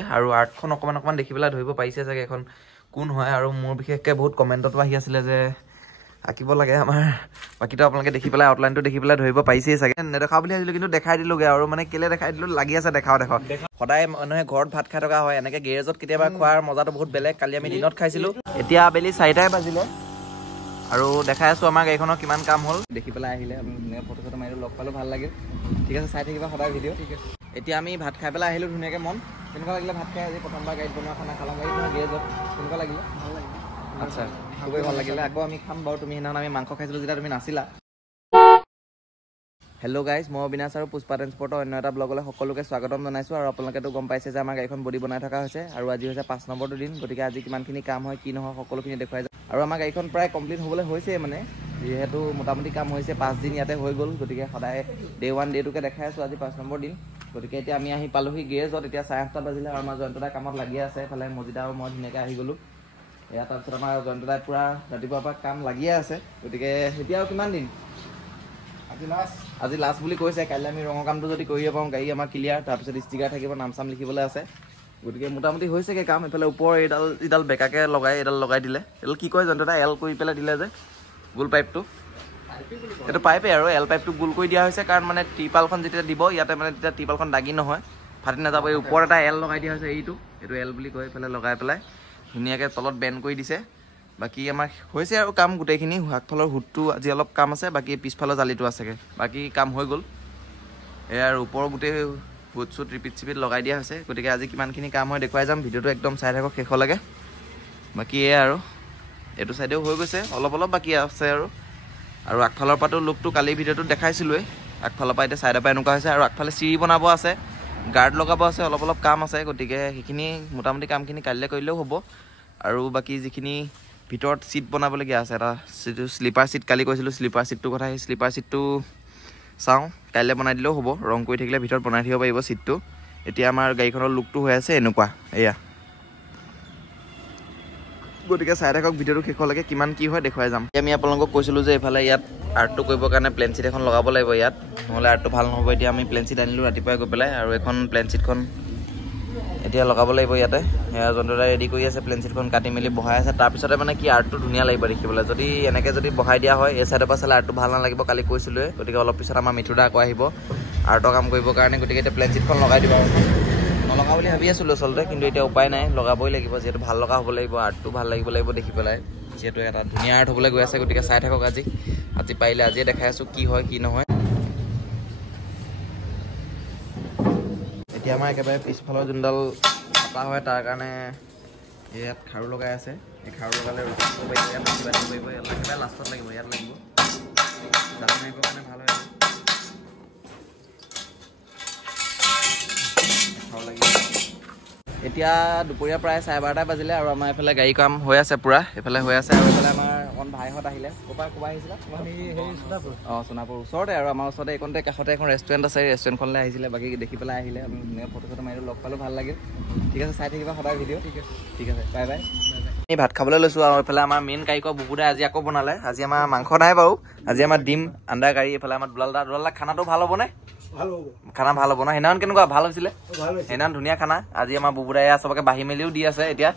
আৰু আৰ্টখন অকমান দেখিবলৈ ধৰিব পাৰিছে চাগে এখন কোন হয় আৰু মোৰ বিশেষকৈ বহুত কমেণ্টতো আহি আছিলে যে আঁকিব লাগে আমাৰ বাকীটো আপোনালোকে দেখি পেলাই আউটলাইনটো দেখি পেলাই ধৰিব পাৰিছেই চাগে নেদেখা বুলি ভাবিলোঁ কিন্তু দেখাই দিলোঁগৈ আৰু মানে কেলে দেখাই দিলোঁ লাগি আছে দেখাওঁ সদায় মানুহে ঘৰত ভাত খাই থকা হয় এনেকৈ গেৰেজত কেতিয়াবা খোৱাৰ মজাটো বহুত বেলেগ কালি আমি দিনত খাইছিলোঁ এতিয়া আবেলি 4টাই বাজিলে আৰু দেখাই আছোঁ আমাৰ গাড়ীখনৰ কিমান কাম হ'ল দেখি পেলাই আহিলে আমি ধুনীয়াকৈ ফটো চটো মাৰিলোঁ লগ পালোঁ ভাল লাগিল ঠিক আছে চাই থাকিবা সদায় ভিডিঅ' ঠিক আছে এতিয়া আমি ভাত খাই পেলাই আহিলোঁ ধুনীয়াকৈ মন কেনেকুৱা লাগিলে ভাত খাই আজি প্ৰথমবাৰ গাড়ীত বনোৱা খানা খালাম গাড়ীত গেৰেজত কেনেকুৱা লাগিলে ভাল লাগিলে আচ্ছা খুবেই ভাল লাগিলে আকৌ আমি খাম বাৰু তুমি সেইদিনাখন আমি মাংস খাইছিলোঁ যেতিয়া তুমি নাছিলা হেল্ল' গাইজ মই অবিনাশ আৰু পুষ্পা ট্ৰেন্সপৰ্টৰ অন্য এটা ব্লগলৈ সকলোকে স্বাগতম জনাইছোঁ আৰু আপোনালোকেতো গম পাইছে যে আমাৰ গাড়ীখন বডি বনাই থকা হৈছে আৰু আজি হৈছে 5 নম্বৰটো দিন গতিকে আজি কিমানখিনি কাম হয় কি নহয় সকলোখিনি দেখুৱাই যায় আৰু আমাৰ গাড়ীখন প্ৰায় কমপ্লিট হ'বলৈ হৈছে মানে যিহেতু মোটামুটি কাম হৈছে 5 দিন ইয়াতে হৈ গ'ল গতিকে সদায় ডে 1 ডে 2কে দেখাই আছোঁ আজি 5 নম্বৰ দিন গতিকে এতিয়া আমি আহি পালোহি গেৰেজত এতিয়া 8:30 বাজিলে আৰু আমাৰ জয়ন্তদাই কামত লাগি আছে এফালে মজিদা আৰু মই ধুনীয়াকৈ আহি গ'লোঁ এয়া তাৰপিছত আমাৰ জয়ন্তদাই পূৰা ৰাতিপুৱাৰ পৰা কাম লাগিয়ে আছে গতিকে এতিয়া আৰু কিমান দিন আজি লাষ্ট বুলি কৈছে কাইলৈ আমি ৰঙৰ কামটো যদি কৰিব পাৰোঁ গাড়ী আমাৰ ক্লিয়াৰ তাৰপিছত ষ্টিকাৰ থাকিব নাম চাম লিখিবলৈ আছে গতিকে মোটামুটি হৈছেগৈ কাম এইফালে ওপৰ এইডাল বেকাকৈ এইডাল লগাই দিলে এইডাল কি কয় জয়ন্তদাই এল কৰি পেলাই দিলে যে গোল পাইপটো এইটো পাইপে আৰু এল পাইপটো গোল কৰি দিয়া হৈছে কাৰণ মানে ত্ৰিপালখন যেতিয়া দিব ইয়াতে মানে তেতিয়া ত্ৰিপালখন দাগি নহয় ফাটি নাযাব এই ওপৰত এটা এল লগাই দিয়া হৈছে এইটো এল বুলি কয় এইফালে লগাই পেলাই ধুনীয়াকৈ তলত বেণ্ড কৰি দিছে বাকী আমাৰ হৈছে আৰু কাম গোটেইখিনি আগফালৰ হুডটো আজি অলপ কাম আছে বাকী পিছফালৰ জালিটো আছেগৈ বাকী কাম হৈ গ'ল এয়া আৰু ওপৰৰ গোটেই হুড চুট ৰিপিট লগাই দিয়া হৈছে গতিকে আজি কিমানখিনি কাম হয় দেখুৱাই যাম ভিডিঅ'টো একদম চাই থাকক শেষলৈকে বাকী এয়া আৰু এইটো চাইডেও হৈ গৈছে অলপ বাকী আছে আৰু আগফালৰ পৰাটো লুকটো কালি ভিডিঅ'টোত দেখাইছিলোঁৱেই আগফালৰ পৰা এতিয়া চাইডৰ পৰা এনেকুৱা হৈছে আৰু আগফালে চিৰি বনাব আছে গাৰ্ড লগাব আছে অলপ কাম আছে গতিকে সেইখিনি মোটামুটি কামখিনি কাইলৈ কৰিলেও হ'ব আৰু বাকী যিখিনি ভিতৰত চিট বনাবলগীয়া আছে এটা শ্লিপাৰ চিট কালি কৈছিলোঁ শ্লিপাৰ চিটটোৰ কথা সেই শ্লিপাৰ চিটটো চাওঁ কাইলৈ বনাই দিলেও হ'ব ৰং কৰি থাকিলে ভিতৰত বনাই থাকিব পাৰিব চিটটো এতিয়া আমাৰ গাড়ীখনৰ লুকটো হৈ আছে এনেকুৱা এয়া গতিকে চাই থাকক ভিডিঅ'টো শেষলৈকে কিমান কি হয় দেখুৱাই যাম আমি আপোনালোকক কৈছিলোঁ যে এইফালে ইয়াত আৰ্টটো কৰিবৰ কাৰণে প্লেন চিট এখন লগাব লাগিব ইয়াত নহ'লে আৰ্টটো ভাল নহ'ব এতিয়া আমি প্লেন চিট আনিলোঁ ৰাতিপুৱাই গৈ পেলাই আৰু এখন প্লেন চিটখন এতিয়া লগাব লাগিব ইয়াতে সেয়া জয়ন্তদাই ৰেডি কৰি আছে প্লেন চিটখন কাটি মেলি বহাই আছে তাৰপিছতে মানে কি আৰ্টটো ধুনীয়া লাগিব দেখিবলৈ যদি এনেকৈ যদি বহাই দিয়া হয় এই চাইডৰ পৰা চালে আৰ্টটো ভাল নালাগিব কালি কৈছিলোঁৱে গতিকে অলপ পিছত আমাৰ মিঠুদা আকৌ আহিব আৰ্টৰ কাম কৰিবৰ কাৰণে গতিকে এতিয়া প্লেন চিটখন লগাই দিব আৰু নলগা বুলি ভাবি আছিলোঁ আচলতে কিন্তু এতিয়া উপায় নাই লগাবই লাগিব যিহেতু ভাল লগা হ'ব লাগিব আৰ্টটো ভাল লাগিব দেখি পেলাই যিহেতু এটা ধুনীয়া আৰ্ট হ'বলৈ গৈ আছে গতিকে চাই থাকক আজি পাৰিলে আজিয়ে দেখাই আছোঁ কি হয় কি নহয় এতিয়া আমাৰ একেবাৰে পিছফালৰ যোনডাল কটা হয় তাৰ কাৰণে ইয়াত খাৰু লগাই আছে এই খাৰু লগালে ৰখিব পাৰিব ইয়াত ৰাখিব পাৰিব ইয়াত একেবাৰে লাষ্টত লাগিব ইয়াত লাগিব জাল মাৰিবৰ কাৰণে ভাল হয় এতিয়া দুপৰীয়া প্ৰায় 12:30 বাজিলে আৰু আমাৰ এইফালে গাড়ী কাম হৈ আছে পূৰা এইফালে হৈ আছে আৰু এইফালে আমাৰ অকণ ভাইহঁত আহিলে ক'ৰপৰা আহিছিলে সোণাপুৰ ওচৰতে আৰু আমাৰ ওচৰতে এইকণতে কাষতে এখন ৰেষ্টুৰেণ্ট আছে ৰেষ্টুৰেণ্টখনলৈ আহিছিলে বাকী দেখি পেলাই আহিলে আমি ধুনীয়া ফটো চটো মাৰিলোঁ লগ পালোঁ ভাল লাগিল ঠিক আছে চাই থাকিবা সদায় ভিডিঅ' ঠিক আছে বাই বাই আমি ভাত খাবলৈ লৈছোঁ আৰু এইফালে আমাৰ মেইন কাৰিকৰ বুবুদাই আজি আকৌ বনালে আজি আমাৰ মাংস নাই বাৰু আজি আমাৰ ডিম আণ্ডা কাৰী এইফালে আমাৰ দুলালদা খানাটো ভাল হ'বনে খানা ভাল হ'ব ন সেইদিনাখন কেনেকুৱা ভাল হৈছিলে সেইদিনাখন ধুনীয়া খানা আজি আমাৰ বুবুদাই চবকে বাঢ়ি মেলিও দি আছে এতিয়া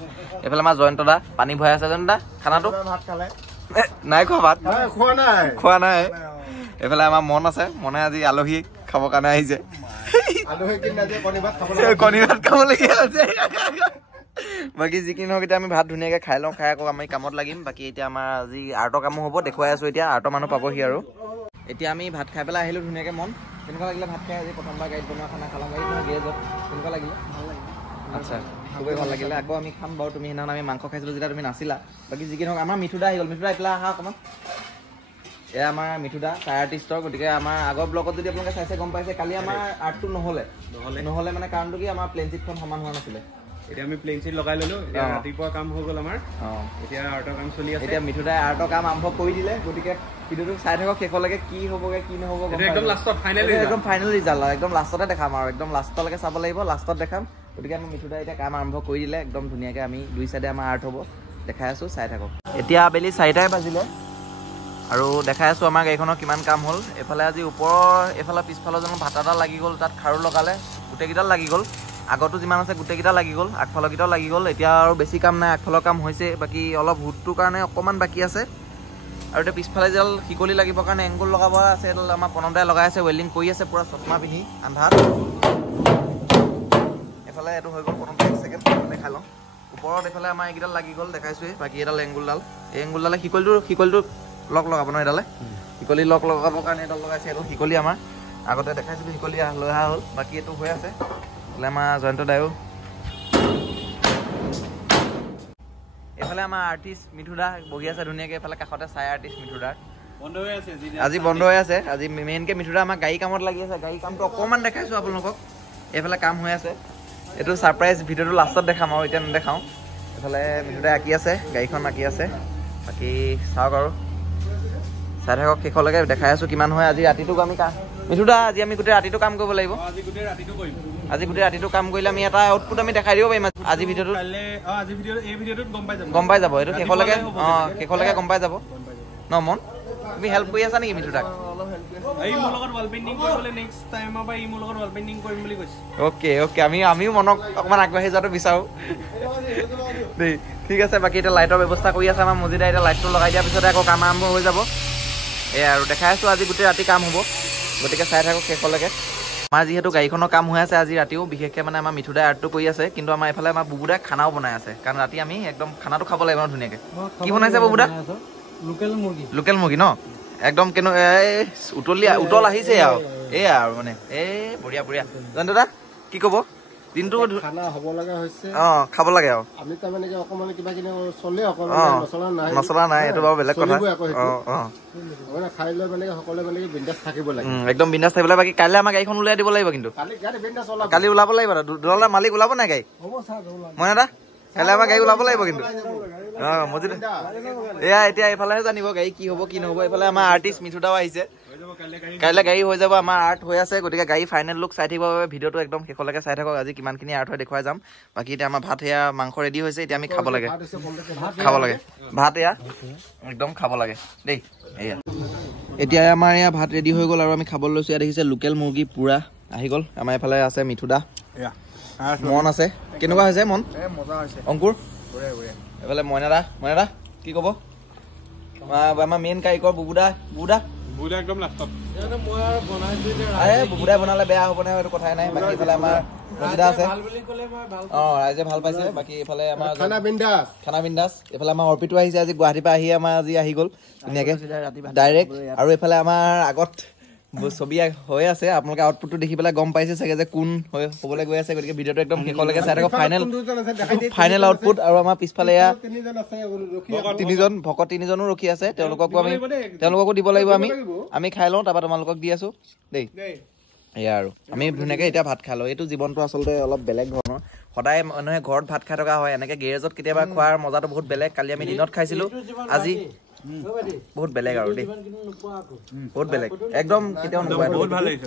এইফালে আমাৰ জয়ন্তদা পানী ভৰাই আছে জয়ন্তদা খানাটো নাই খোৱা ভাত খোৱা নাই এইফালে আমাৰ মন আছে মনে আজি আলহী খাবৰ কাৰণে আহিছে কণী ভাত খাবলগীয়া আছে বাকী যিখিনি নহওক এতিয়া আমি ভাত ধুনীয়াকৈ খাই লওঁ খাই আকৌ আমি কামত লাগিম বাকী এতিয়া আমাৰ আজি আৰ্টৰ কামো হ'ব দেখুৱাই আছোঁ এতিয়া আৰ্টৰ মানুহ পাবহি আৰু এতিয়া আমি ভাত খাই পেলাই আহিলোঁ ধুনীয়াকৈ মন কেনেকুৱা লাগিলে ভাত খাই আজি প্ৰথমবাৰ গাড়ীত বনোৱা খানা খালাম গাড়ীত গেৰেজত কেনেকুৱা লাগিলে আচ্ছা খুবেই ভাল লাগিলে আকৌ আমি খাম বাৰু তুমি সেইদিনাখন আমি মাংস খাইছিলোঁ যেতিয়া তুমি নাছিলা বাকী যিখিনি নহওক আমাৰ মিঠুদা আহি গ'ল মিঠুদা এইফালে আহা অকণমান এয়া আমাৰ মিঠুদা টাই আৰ্টিষ্টৰ গতিকে আমাৰ আগৰ ব্লগত যদি আপোনালোকে চাইছে গম পাইছে কালি আমাৰ আৰ্টটো নহ'লে মানে কাৰণটো কি আমাৰ প্লেন চিটখন সমান হোৱা নাছিলে এতিয়া আমি প্লেন চিট লগাই ল'লোঁ এতিয়া ৰাতিপুৱা কাম হৈ গ'ল আমাৰ এতিয়া আৰ্টৰ কাম চলি আছে এতিয়া মিঠুদাই আৰ্টৰ কাম আৰম্ভ কৰি দিলে গতিকে ভিডিঅ'টো চাই থাকক শেষলৈকে কি হ'বগৈ কি নহ'ব একদম লাষ্টত একদম ফাইনেল ৰিজাল্ট আৰু একদম লাষ্টতে দেখাম আৰু একদম লাষ্টলৈকে চাব লাগিব লাষ্টত দেখাম গতিকে আমি মিঠুদাই এতিয়া কাম আৰম্ভ কৰি দিলে একদম ধুনীয়াকৈ আমি দুই চাইডে আমাৰ আৰ্ট হ'ব দেখাই আছোঁ চাই থাকক এতিয়া আবেলি 4টাই বাজিলে আৰু দেখাই আছোঁ আমাৰ গাড়ীখনৰ কিমান কাম হ'ল এইফালে আজি ওপৰৰ এইফালে পিছফালৰ যোন ভাত এটা লাগি গ'ল তাত খাৰু লগালে গোটেইকেইডাল লাগি গ'ল আগতো যিমান আছে গোটেইকেইটা লাগি গ'ল, আগফালৰকেইটাও লাগি গ'ল। এতিয়া আৰু বেছি কাম নাই, আগফালৰ কাম হৈছে, বাকী অলপ হুডটোৰ কাৰণে অকণমান বাকী আছে। আৰু এতিয়া পিছফালে যেডাল শিকলি লাগিবৰ কাৰণে এংগুল লগাব আছে, এডাল আমাৰ প্ৰণৱদাই লগাই আছে, ৱেল্ডিং কৰি আছে পুৰা চশমা পিন্ধি আন্ধাৰত। এইফালে এইটো হৈ গ'ল প্ৰথমতে, এক ছেকেণ্ড দেখাই লওঁ। ওপৰত এইফালে আমাৰ এইকেইডাল লাগি গ'ল দেখাইছোৱে, বাকী এডাল এংগুলডাল, এই এংগুলডালে শিকলিটো লক লগাব ন, এডালে শিকলি লক লগাবৰ কাৰণে এডাল লগাইছে। এডাল শিকলি আমাৰ আগতে দেখাইছিলোঁ, শিকলি লৈ অহা হ'ল, বাকী এইটো হৈ আছে। এইফালে আমাৰ জয়ন্ত দায়ো, এইফালে আমাৰ আৰ্টিষ্ট মিঠু দা বহি আছে ধুনীয়াকৈ, এইফালে কাষতে চাই আৰ্টিষ্ট মিঠু দাৰ আজি বন্ধ হৈ আছে। আজি মেইনকৈ মিঠু দা আমাৰ গাড়ী কামত লাগি আছে, গাড়ী কামটো অকণমান দেখাইছোঁ আপোনালোকক। এইফালে কাম হৈ আছে, এইটো ছাৰপ্ৰাইজ ভিডিঅ'টো লাষ্টত দেখাম আৰু এতিয়া নেদেখাওঁ। এইফালে মিঠু দাই আঁকি আছে, গাড়ীখন আঁকি আছে। বাকী চাওক আৰু চাই থাকক শেষলৈকে, দেখাই আছোঁ কিমান হয়। আজি ৰাতিটো আমি মিঠু দা আজি আমি গোটেই ৰাতিটো কাম কৰিব লাগিব। আজি গোটেই ৰাতিটো কাম কৰিলে আমি এটা আউটপুট আমি দেখাই দিব পাৰিম আজি ভিডিঅ'টোত। গম পাই যাব এইটো শেষলৈকে, শেষলৈকে গম পাই যাব ন। মন তুমি হেল্প কৰি আছা নেকি মিঠু দাক? অ'কে অ'কে, আমিও মনক অকণমান আগবাঢ়ি যোৱাটো বিচাৰোঁ দেই। ঠিক আছে, বাকী এতিয়া লাইটৰ ব্যৱস্থা কৰি আছে আমাৰ মজিদাই। এতিয়া লাইটটো লগাই দিয়াৰ পিছতে আকৌ কাম আৰম্ভ হৈ যাব। এয়া আৰু দেখাই আছোঁ আজি গোটেই ৰাতি কাম হ'ব, গতিকে চাই থাকক শেষলৈকে। আমাৰ যিহেতু গাড়ীখনৰ কাম হৈ আছে আজি ৰাতিও, বিশেষকৈ মানে আমাৰ মিঠু দাই আৰ্টটো কৰি আছে, কিন্তু আমাৰ এইফালে আমাৰ বুবুদাই খানাও বনাই আছে, কাৰণ ৰাতি আমি একদম খানাটো খাব লাগিব ন ধুনীয়াকৈ। কি বনাইছে বুবুদা? লোকেল মুৰ্গী ন, একদম উতল আহিছে আৰু এয়া আৰু মানে বঢ়িয়া বঢ়িয়া। জয়ন্ত দা কি ক'ব? দিনটো খানা হ'ব লগা হৈছে, খাব লাগে আৰু আমি তাৰমানে অকণমান কিবা কিনি চলে, নচলা নাই, এইটো বাৰু বেলেগ কথা। খাই লৈ মানে সকলোৱে মানে বিন্দাছ থাকিব লাগে, একদম বিন্দাছ থাকিব লাগে। বাকী কাইলৈ আমাৰ গাড়ীখন উলিয়াই দিব লাগিব, কিন্তু কালি ওলাব লাগিব। দুডালৰ মালিক ওলাব নাই গাড়ী? মই দাদা কাইলৈ আমাৰ গাড়ী ওলাব লাগিব কিন্তু। মজিদ এয়া এতিয়া এইফালেহে জানিব গাড়ী কি হ'ব কি নহ'ব। এইফালে আমাৰ আৰ্টিষ্ট মিঠু দাও আহিছে, কাইলৈ গাড়ী হৈ যাব, আমাৰ আৰ্ট হৈ আছে। গতিকে গাড়ী ফাইনেল লুক চাই থাকিব বাবে ভিডিঅ'টো একদম শেষলৈকে চাই থাকক। আজি কিমানখিনি আৰ্ট হয় দেখুৱাই যাম। বাকী এতিয়া আমাৰ ভাত এয়া মাংস ৰেডি হৈছে, এতিয়া আমি খাব লাগে ভাত এয়া একদম খাব লাগে দেই। এয়া এতিয়া আমাৰ এয়া ভাত ৰেডি হৈ গ'ল আৰু আমি খাবলৈ লৈছোঁ। ইয়াত দেখিছে লোকেল মুৰ্গী পুৰা আহি গ'ল। আমাৰ এইফালে আছে মিঠু দা, মন আছে। কেনেকুৱা হৈছে মন? অংকুৰ এইফালে মইনা দা কি ক'ব? আমাৰ মেইন কাৰিকৰ বুবুদাই বনালে বেয়া হ'ব নাই, এইটো কথাই নাই। বাকী এইফালে আমাৰ মজিদা আছে, ৰাইজে ভাল পাইছে। বাকী এইফালে আমাৰ খানা বিন্দাছ। এইফালে আমাৰ অৰ্পিতো আহিছে, আজি গুৱাহাটীৰ পৰা আমাৰ আজি আহি গ'ল ধুনীয়াকৈ ডাইৰেক্ট। আৰু এইফালে আমাৰ আগত ছবি হৈ আছে, আপোনালোকে আউটপুটটো দেখি পেলাই গম পাইছে চাগে যে কোন হ'বলৈ গৈ আছে। গতিকে ভিডিঅ'টো একদম শেষলৈকে চাই থাকক, ফাইনেল আউটপুট। আৰু আমাৰ পিছফালে এয়া ভকত তিনিজনো ৰখি আছে, তেওঁলোককো দিব লাগিব। আমি খাই লওঁ, তাৰপৰা তোমালোকক দি আছো দেই। এয়া আৰু আমি ধুনীয়াকৈ এতিয়া ভাত খাই লওঁ। এইটো জীৱনটো আচলতে অলপ বেলেগ ধৰণৰ। সদায় মানুহে ঘৰত ভাত খাই থকা হয়, এনেকৈ গেৰেজত কেতিয়াবা খোৱাৰ মজাটো বহুত বেলেগ। কালি আমি দিনত খাইছিলোঁ, আজি বহুত বেলেগ আৰু দেই, বহুত বেলেগ একদম। কেতিয়াও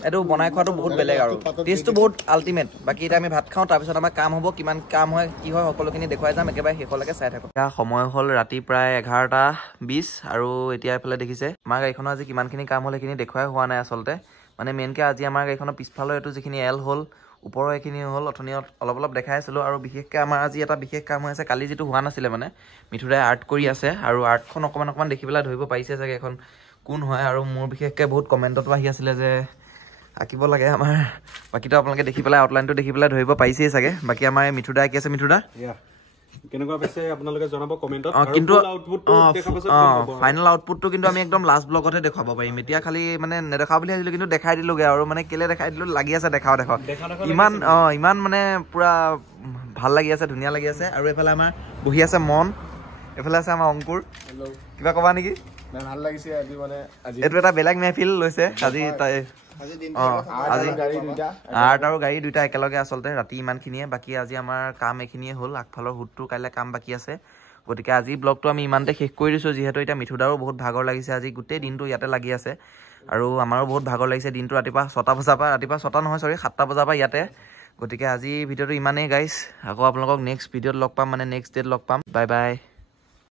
এইটো বনাই খোৱাটো বহুত বেলেগ আৰু টেষ্টটো বহুত আল্টিমেট। বাকী এতিয়া আমি ভাত খাওঁ, তাৰপিছত আমাৰ কাম হ'ব, কিমান কাম হয় কি হয় সকলোখিনি দেখুৱাই যাম। একেবাৰে শেষলৈকে চাই থাকক। এতিয়া সময় হ'ল ৰাতি প্ৰায় 11:20 আৰু এতিয়া এইফালে দেখিছে আমাৰ গাড়ীখনৰ আজি কিমানখিনি কাম হ'ল সেইখিনি দেখুৱাই হোৱা নাই আচলতে। মানে মেইনকৈ আজি আমাৰ গাড়ীখনৰ পিছফালৰ এইটো যিখিনি এল হ'ল, ওপৰৰ এইখিনি হ'ল, অথনি অলপ দেখাই আছিলোঁ। আৰু বিশেষকৈ আমাৰ আজি এটা বিশেষ কাম হৈ আছে, কালি যিটো হোৱা নাছিলে মানে মিঠু দাই আৰ্ট কৰি আছে। আৰু আৰ্টখন অকণমান দেখি পেলাই ধৰিব পাৰিছে চাগে এখন কোন হয়। আৰু মোৰ বিশেষকৈ বহুত কমেণ্টতো আহি আছিলে যে আঁকিব লাগে আমাৰ। বাকীতো আপোনালোকে দেখি পেলাই আউটলাইনটো দেখি পেলাই ধৰিব পাৰিছেই চাগে। বাকী আমাৰ মিঠু দা আঁকি আছে। মিঠু দা কেনেকুৱা পাইছে আপোনালোকে জনাব কমেণ্টত। কিন্তু ফাইনেল আউটপুটটো কিন্তু আমি একদম লাষ্ট ব্লগতহে দেখুৱাব পাৰিম। এতিয়া খালি মানে নেদেখাওঁ বুলি ভাবিছিলোঁ, কিন্তু দেখাই দিলোঁগৈ। আৰু মানে কেলে দেখাই দিলোঁ, লাগি আছে দেখাওঁ ইমান মানে পুৰা ভাল লাগি আছে, ধুনীয়া লাগি আছে। আৰু এইফালে আমাৰ বহি আছে মন, এইফালে আছে আমাৰ অংকুৰ। কিবা ক'বা নেকি? ভাল লাগিছে আজি, মানে এইটো এটা বেলেগ মেহফিল লৈছে আজি। আৰ্ট আৰু গাড়ী দুইটা একেলগে আচলতে ৰাতি ইমানখিনিয়ে। বাকী আজি আমাৰ কাম এইখিনিয়ে হ'ল, আগফালৰ হুডটোৰ কাইলৈ কাম বাকী আছে। গতিকে আজি ব্লগটো আমি ইমানতে শেষ কৰি দিছোঁ, যিহেতু এতিয়া মিঠু দাৰো বহুত ভাগৰ লাগিছে। আজি গোটেই দিনটো ইয়াতে লাগি আছে আৰু আমাৰো বহুত ভাগৰ লাগিছে। দিনটো ৰাতিপুৱা 6টা বজাৰ পৰা, ৰাতিপুৱা 6টা নহয় 7টা বজাৰ পৰা ইয়াতে। গতিকে আজি ভিডিঅ'টো ইমানেই গাইজ। আকৌ আপোনালোকক নেক্সট ভিডিঅ'ত লগ পাম, মানে নেক্সট ডেট লগ পাম। Bye bye.